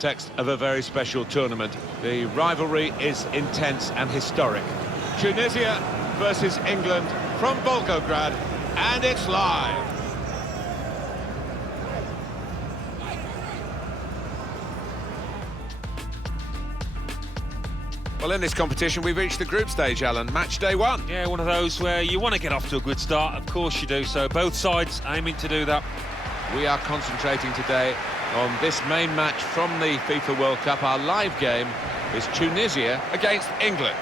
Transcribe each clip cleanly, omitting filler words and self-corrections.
Context of a very special tournament. The rivalry is intense and historic. Tunisia versus England from Volgograd, and it's live. Well, in this competition, we've reached the group stage, Alan. Match day one. Yeah, one of those where you want to get off to a good start. Of course you do. So both sides aiming to do that. We are concentrating today on this main match from the FIFA World Cup. Our live game is Tunisia against England.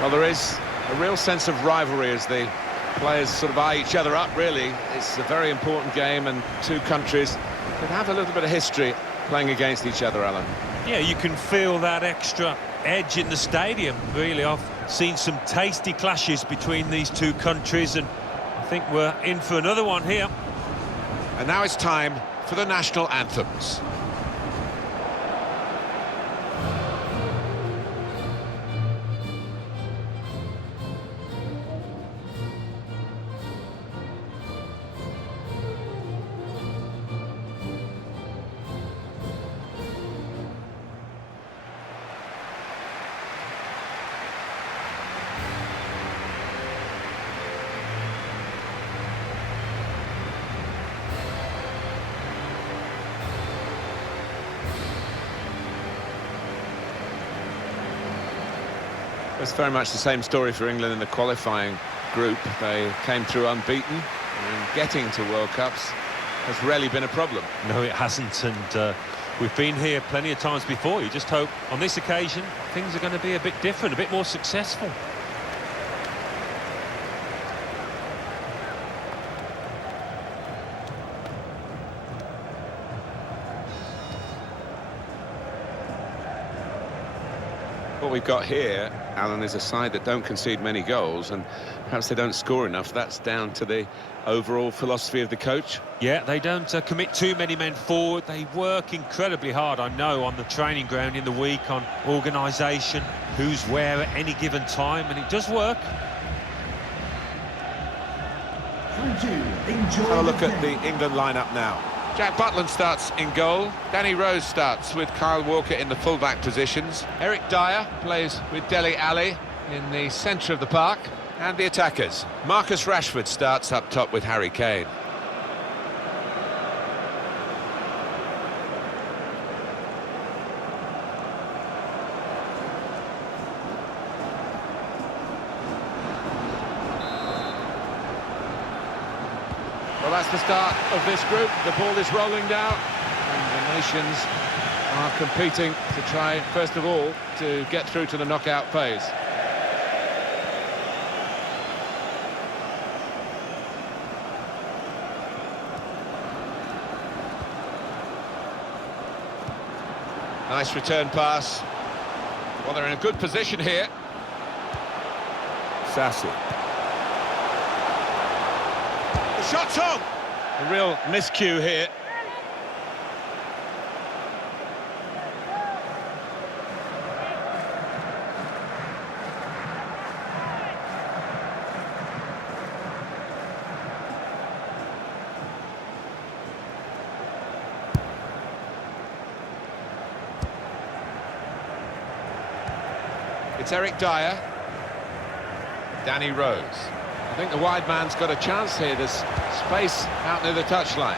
Well, there is a real sense of rivalry as the players sort of eye each other up, really. It's a very important game, and two countries that have a little bit of history playing against each other, Alan. Yeah, you can feel that extra edge in the stadium, really. I've seen some tasty clashes between these two countries, and I think we're in for another one here. And now it's time for the national anthems. It's very much the same story for England in the qualifying group. They came through unbeaten, and getting to World Cups has rarely been a problem. No, it hasn't, and we've been here plenty of times before. You just hope on this occasion things are going to be a bit different, a bit more successful. What we've got here, Alan, is a side that don't concede many goals, and perhaps they don't score enough. That's down to the overall philosophy of the coach. Yeah, they don't commit too many men forward. They work incredibly hard, I know, on the training ground in the week, on organisation, who's where at any given time, and it does work. Have a look at the England lineup now. Jack Butland starts in goal. Danny Rose starts with Kyle Walker in the fullback positions. Eric Dyer plays with Dele Alli in the centre of the park. And the attackers. Marcus Rashford starts up top with Harry Kane. Well, that's the start of this group. The ball is rolling now, and the nations are competing to try, first of all, to get through to the knockout phase. Nice return pass. Well, they're in a good position here. Sassy. The shot's on! A real miscue here. It's Eric Dyer. Danny Rose. I think the wide man's got a chance here. There's space out near the touchline.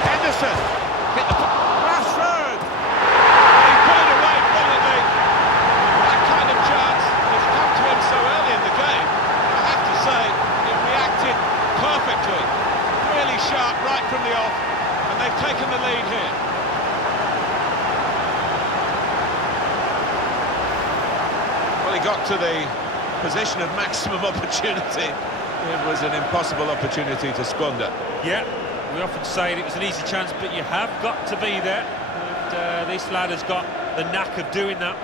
Henderson! Hit the... Rashford! He put it away brilliantly. That kind of chance has come to him so early in the game. I have to say, he reacted perfectly. Really sharp right from the off, and they've taken the lead here. Well, he got to the position of maximum opportunity. It was an impossible opportunity to squander. Yeah, we often say it was an easy chance, but you have got to be there. And this lad has got the knack of doing that.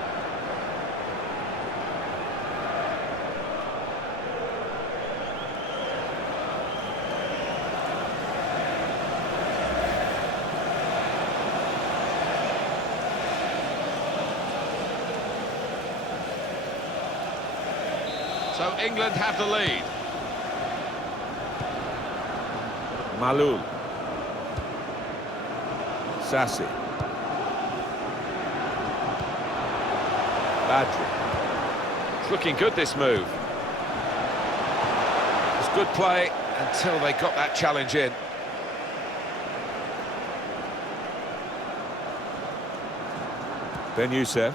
So England have the lead. Malul. Sassy. Badri. It's looking good, this move. It's good play until they got that challenge in. Ben Youssef.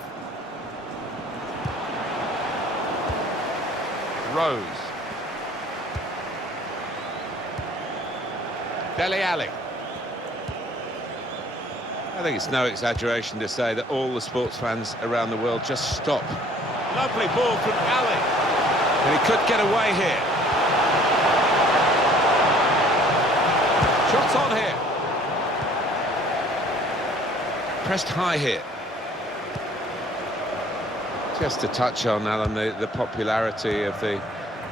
Rose. Dele Alli. I think it's no exaggeration to say that all the sports fans around the world just stop. Lovely ball from Ali. And he could get away here. Shots on here. Pressed high here. Just to touch on, Alan, the popularity of the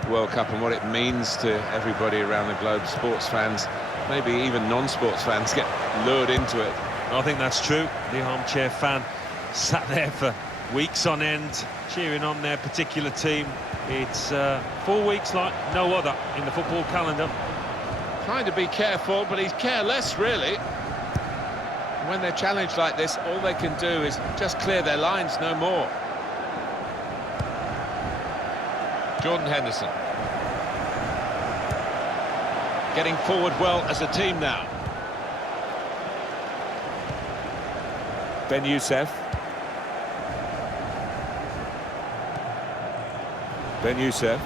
World Cup and what it means to everybody around the globe. Sports fans, maybe even non-sports fans, get lured into it. I think that's true. The armchair fan sat there for weeks on end, cheering on their particular team. It's 4 weeks like no other in the football calendar. Trying to be careful, but he's careless, really. When they're challenged like this, all they can do is just clear their lines, no more. Jordan Henderson. Getting forward well as a team now. Ben Youssef. Ben Youssef.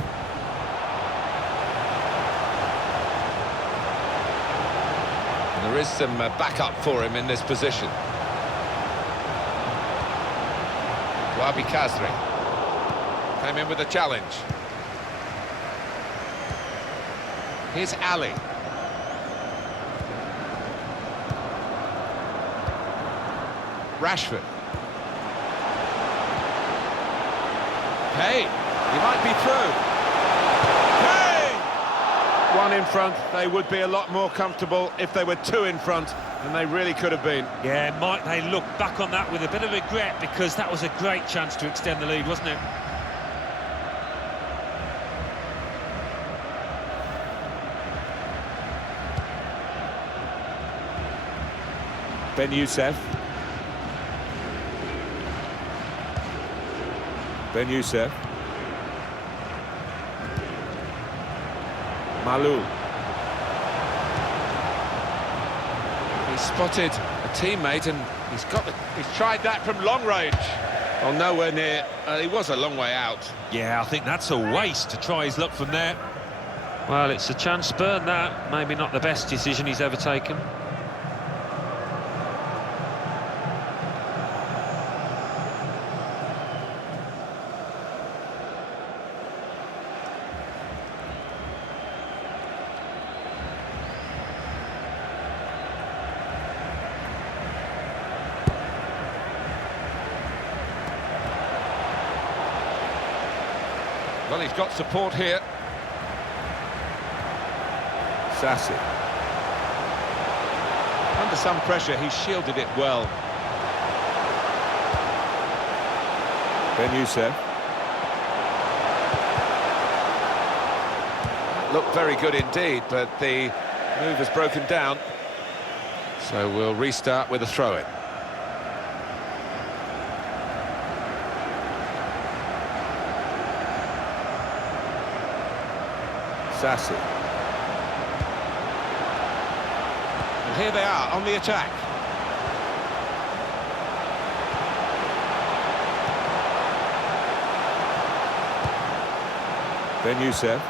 And there is some backup for him in this position. Wabi Kazri came in with a challenge. Here's Ali. Rashford. Hey, he might be through. Hey! One in front. They would be a lot more comfortable if they were two in front, and they really could have been. Yeah, might they look back on that with a bit of regret, because that was a great chance to extend the lead, wasn't it? Ben Youssef. Ben Youssef. Malou. He spotted a teammate and he's tried that from long range. Well, nowhere near. He was a long way out. Yeah, I think that's a waste to try his luck from there. Well, it's a chance spurned, that. Maybe not the best decision he's ever taken. Well, he's got support here. Sassi. Under some pressure, he shielded it well. Ben Youssef. Looked very good indeed, but the move has broken down. So we'll restart with a throw-in. Sassi. And here they are on the attack. Ben Youssef.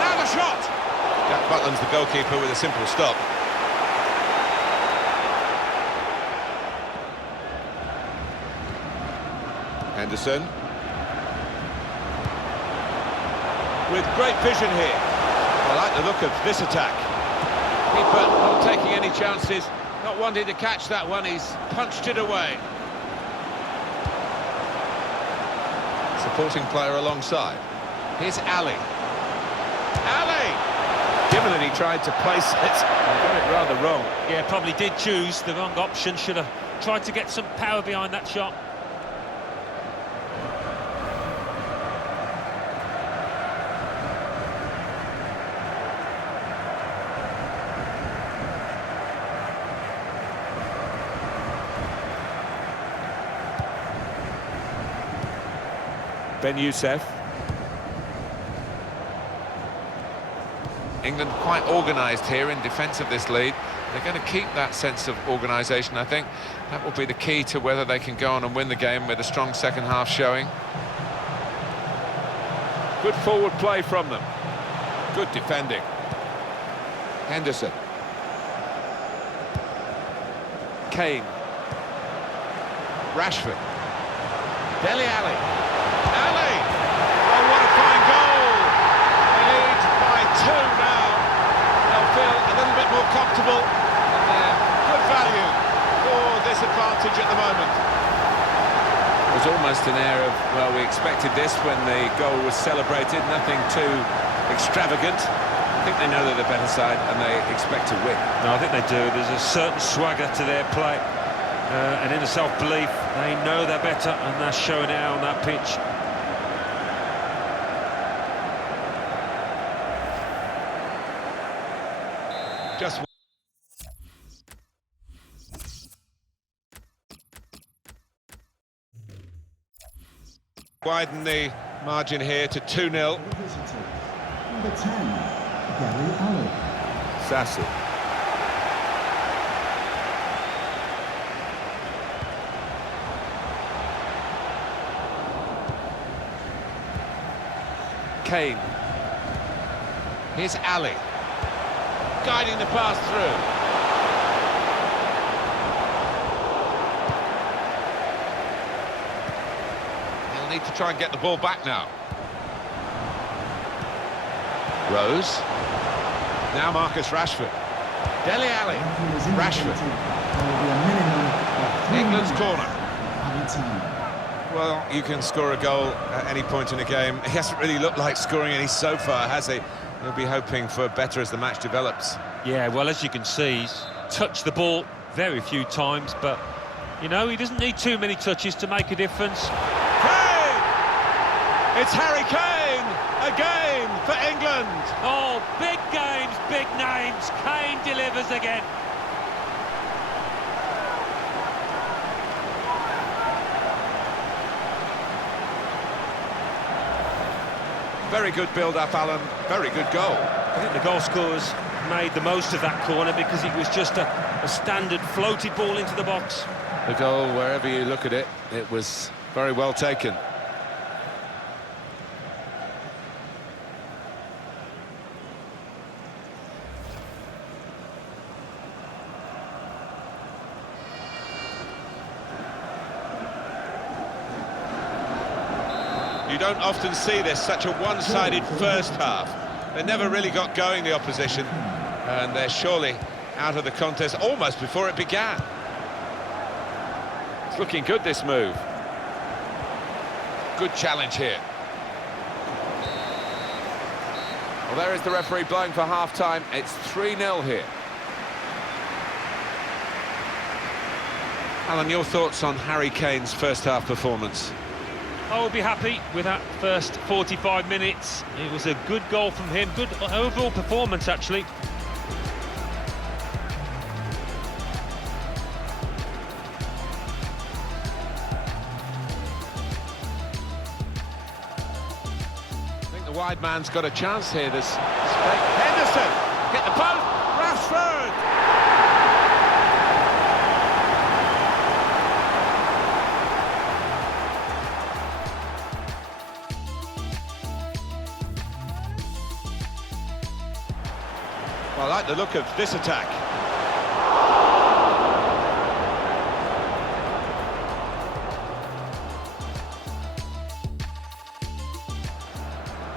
Now the shot! Jack Butland's the goalkeeper with a simple stop. Henderson. With great vision here. I like the look of this attack. Keeper not taking any chances, not wanting to catch that one, he's punched it away. Supporting player alongside. Here's Ali. Ali! Given that he tried to place it, he got it rather wrong. Yeah, probably did choose the wrong option. Should have tried to get some power behind that shot. Ben Youssef. England quite organised here in defence of this lead. They're going to keep that sense of organisation, I think. That will be the key to whether they can go on and win the game with a strong second half showing. Good forward play from them. Good defending. Henderson. Kane. Rashford. Dele Alli. Ali! Oh, what a fine goal! They lead by 2 now. They'll feel a little bit more comfortable, and they're good value for this advantage at the moment. It was almost an air of, well, we expected this when the goal was celebrated. Nothing too extravagant. I think they know they're the better side and they expect to win. No, I think they do. There's a certain swagger to their play. And inner self-belief. They know they're better, and they're showing it out on that pitch. Just widen the margin here to 2-0. Number 10, Dele Alli. Sassy. Kane. Here's Ali. Guiding the pass through. They'll need to try and get the ball back now. Rose. Now Marcus Rashford. Dele Alli. Rashford. England's corner. Well, you can score a goal at any point in a game. He hasn't really looked like scoring any so far, has he? He'll be hoping for better as the match develops. Yeah, well, as you can see, he's touched the ball very few times, but, you know, he doesn't need too many touches to make a difference. Kane! It's Harry Kane again for England. Oh, big games, big names. Kane delivers again. Very good build-up, Alan. Very good goal. I think the goal scorers made the most of that corner because it was just a standard floated ball into the box. The goal, wherever you look at it, it was very well taken. You don't often see this, such a one-sided first half. They never really got going, the opposition, and they're surely out of the contest almost before it began. It's looking good, this move. Good challenge here. Well, there is the referee blowing for half-time. It's 3-0 here. Alan, your thoughts on Harry Kane's first-half performance? I will be happy with that first 45 minutes. It was a good goal from him, good overall performance, actually. I think the wide man's got a chance here. There's Henderson, hit the post, Rashford! Well, I like the look of this attack.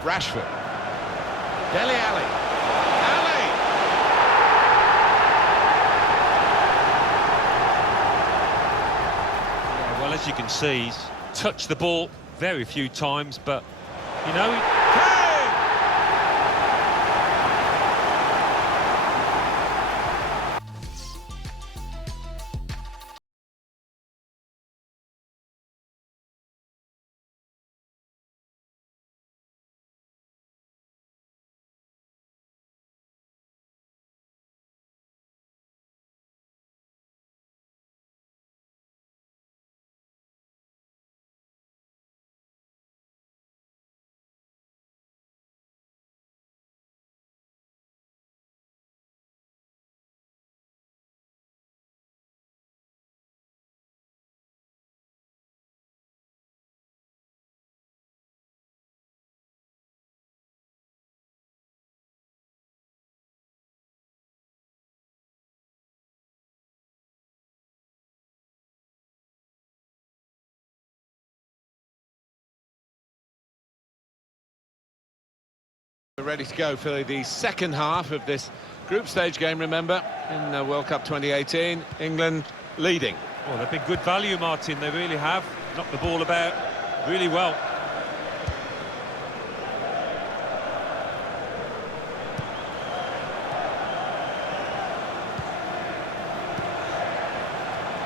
Rashford. Dele Alli. Ali! Yeah, well, as you can see, he's touched the ball very few times, but, you know, We're ready to go for the second half of this group stage game, remember, in World Cup 2018, England leading. Well, they've been good value, Martin, they really have. Knocked the ball about really well.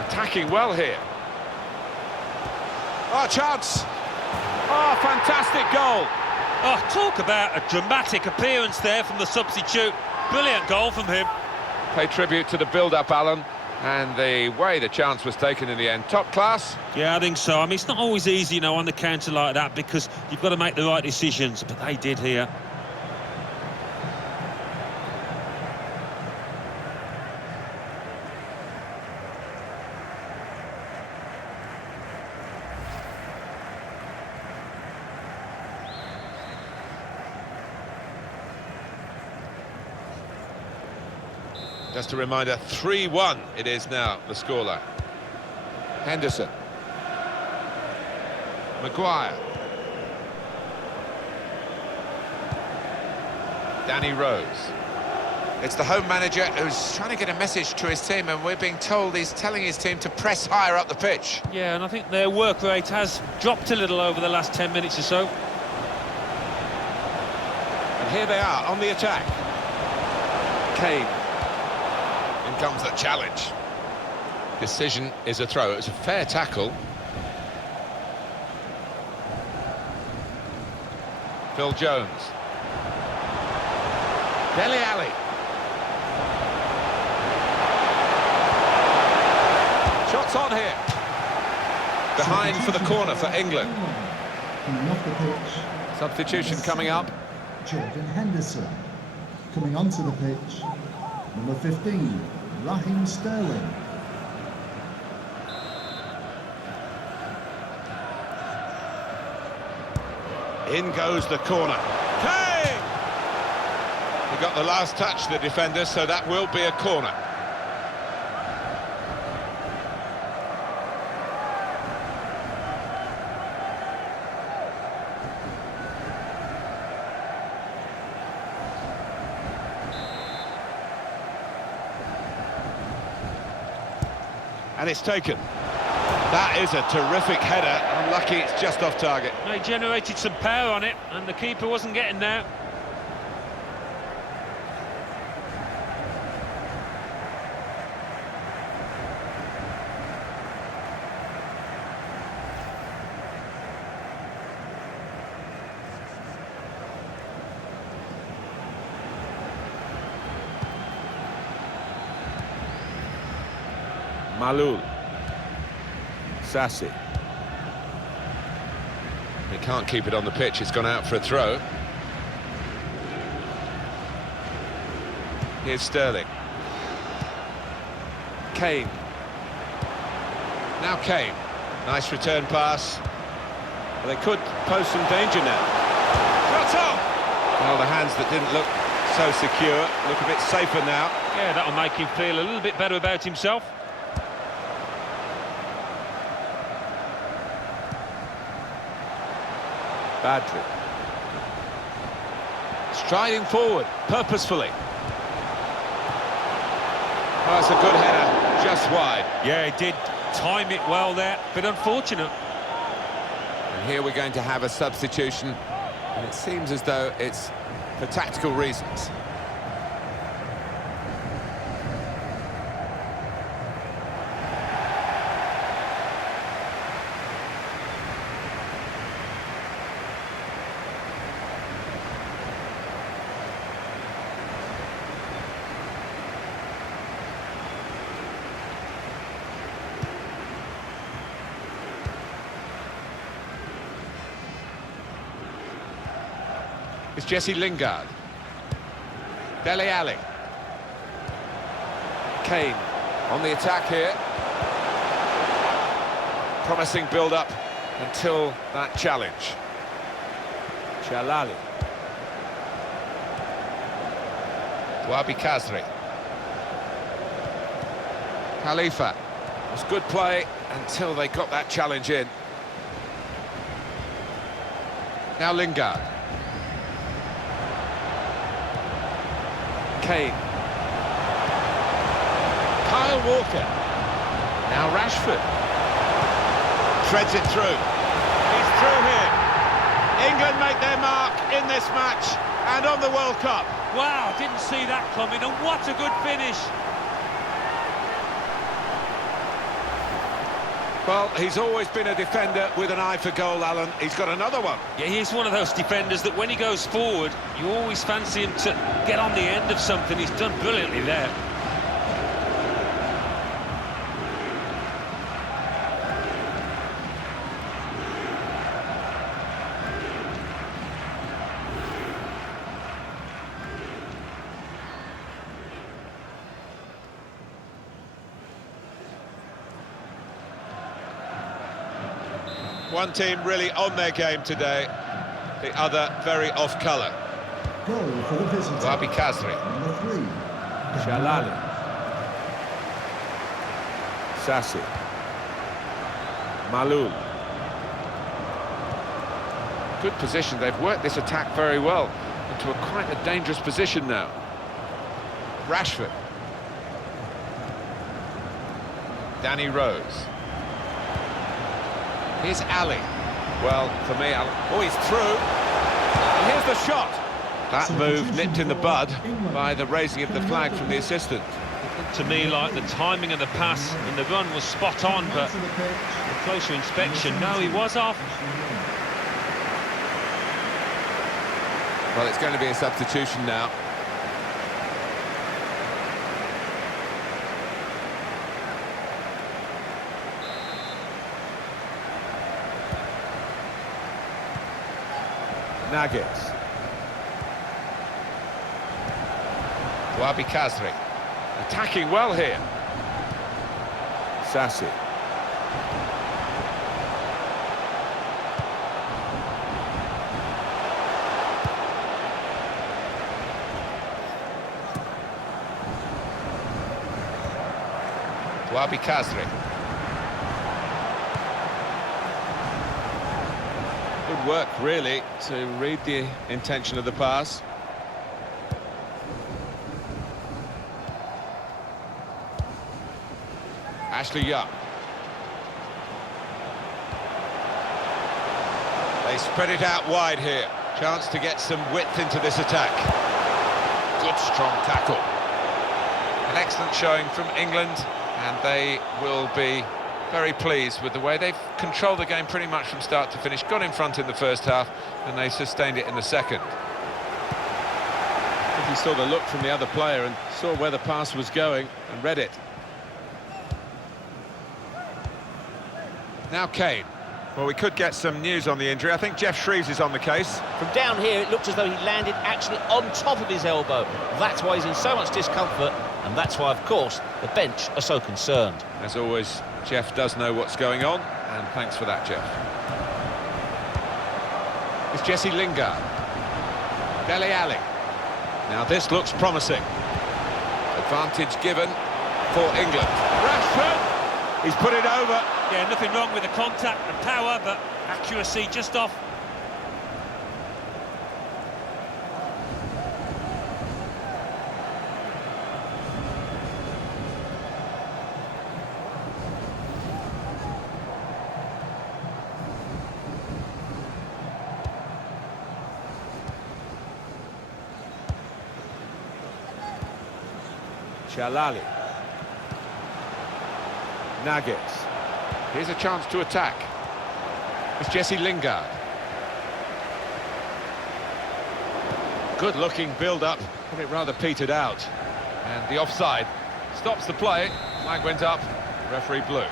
Attacking well here. Oh, chance! Oh, fantastic goal! Oh, talk about a dramatic appearance there from the substitute. Brilliant goal from him. Pay tribute to the build-up, Alan, and the way the chance was taken in the end. Top class. Yeah, I think so. I mean, it's not always easy, you know, on the counter like that, because you've got to make the right decisions, but they did here. Just a reminder, 3-1 it is now, the scoreline. Henderson. Maguire. Danny Rose. It's the home manager who's trying to get a message to his team, and we're being told he's telling his team to press higher up the pitch. Yeah, and I think their work rate has dropped a little over the last 10 minutes or so. And here they are on the attack. Kane. In comes the challenge. Decision is a throw. It was a fair tackle. Phil Jones. Dele Alli. Shots on here. Behind for the corner for England. Coming off the pitch, Substitution coming up. Jordan Henderson. Coming onto the pitch, number 15, Raheem Sterling. In goes the corner. Kane! He got the last touch, the defender, so that will be a corner. And it's taken. That is a terrific header. Unlucky it's just off target. They generated some power on it, and the keeper wasn't getting there. Malul. Sassy. He can't keep it on the pitch, it's gone out for a throw. Here's Sterling. Kane. Now Kane. Nice return pass. Well, they could pose some danger now. Shot on! Well, the hands that didn't look so secure look a bit safer now. Yeah, that'll make him feel a little bit better about himself. Badri. Striding forward, purposefully. Oh, it's a good header, just wide. Yeah, he did time it well there, but unfortunate. And here we're going to have a substitution, and it seems as though it's for tactical reasons. It's Jesse Lingard. Dele Alli. Kane on the attack here. Promising build-up until that challenge. Chalali. Wabi Kazri. Khalifa. It was good play until they got that challenge in. Now Lingard. Kane. Kyle Walker. Now Rashford. Threads it through. He's through here. England make their mark in this match and on the World Cup. Wow, didn't see that coming, and what a good finish. Well, he's always been a defender with an eye for goal, Alan. He's got another one. Yeah, he's one of those defenders that when he goes forward, you always fancy him to get on the end of something. He's done brilliantly there. One team really on their game today, the other very off colour. Goal for the visitor. Wabi Kazri. Number 3. Shalali. Sassi. Malul. Good position, they've worked this attack very well into quite a dangerous position now. Rashford. Danny Rose. Here's Ali. Well, for me, Alan... Oh, he's through. And here's the shot. That move nipped in the bud by the raising of the flag from the assistant. To me, like the timing of the pass and the run was spot on, but a closer inspection, no, he was off. Well, it's going to be a substitution now. Nuggets. Wabi Kazri. Attacking well here. Sassi. Wabi Kazri. Good work, really, to read the intention of the pass. Ashley Young. They spread it out wide here. Chance to get some width into this attack. Good strong tackle. An excellent showing from England, and they will be very pleased with the way they've controlled the game pretty much from start to finish. Got in front in the first half, and they sustained it in the second. I think he saw the look from the other player and saw where the pass was going and read it. Now Kane. Well, we could get some news on the injury. I think Jeff Shreves is on the case. From down here, it looked as though he landed actually on top of his elbow. That's why he's in so much discomfort, and that's why, of course, the bench are so concerned. As always, Jeff does know what's going on, and thanks for that, Jeff. It's Jesse Lingard. Dele Alli. Now this looks promising. Advantage given for England. Rashford! He's put it over. Yeah, nothing wrong with the contact and power, but accuracy just off. Shalali. Nuggets. Here's a chance to attack. It's Jesse Lingard. Good looking build-up, but it rather petered out. And the offside stops the play. Flag went up, referee blew.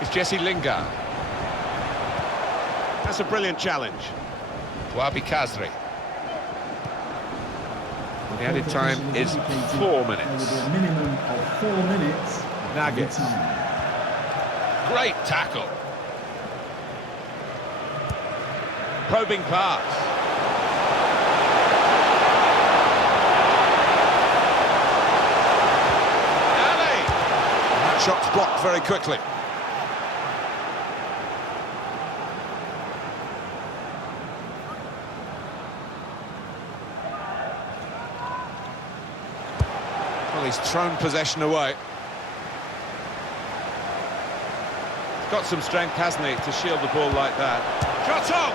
It's Jesse Lingard. That's a brilliant challenge. Wabi Kazri. The added time is 4 minutes. There will be a minimum of 4 minutes. Nuggets. Great tackle. Probing pass. Ali! That shot's blocked very quickly. He's thrown possession away. He's got some strength, hasn't he, to shield the ball like that. Shot on!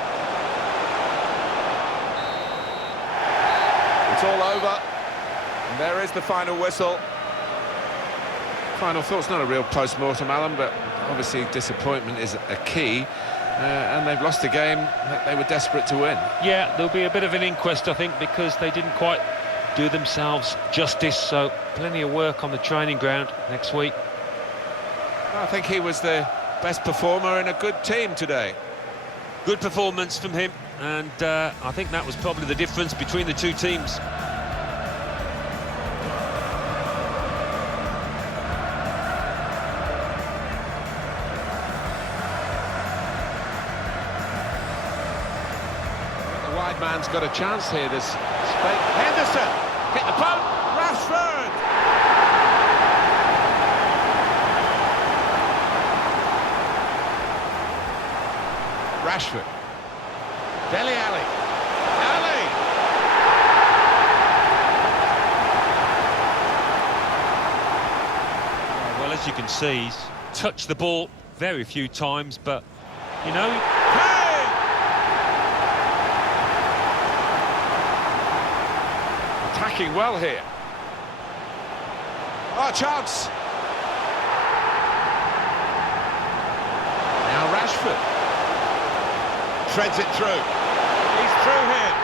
It's all over. And there is the final whistle. Final thoughts, not a real post-mortem, Alan, but obviously disappointment is a key. And they've lost a game that they were desperate to win. Yeah, there'll be a bit of an inquest, I think, because they didn't quite do themselves justice, so plenty of work on the training ground next week. I think he was the best performer in a good team today. Good performance from him, and I think that was probably the difference between the two teams. The wide man's got a chance here. This space. Henderson hit the post. Rashford. Rashford. Dele Alli. Ali. Well, as you can see, he's touched the ball very few times, but, you know... Hey! Attacking well here. Oh, chance. Now Rashford. Treads it through. He's through here.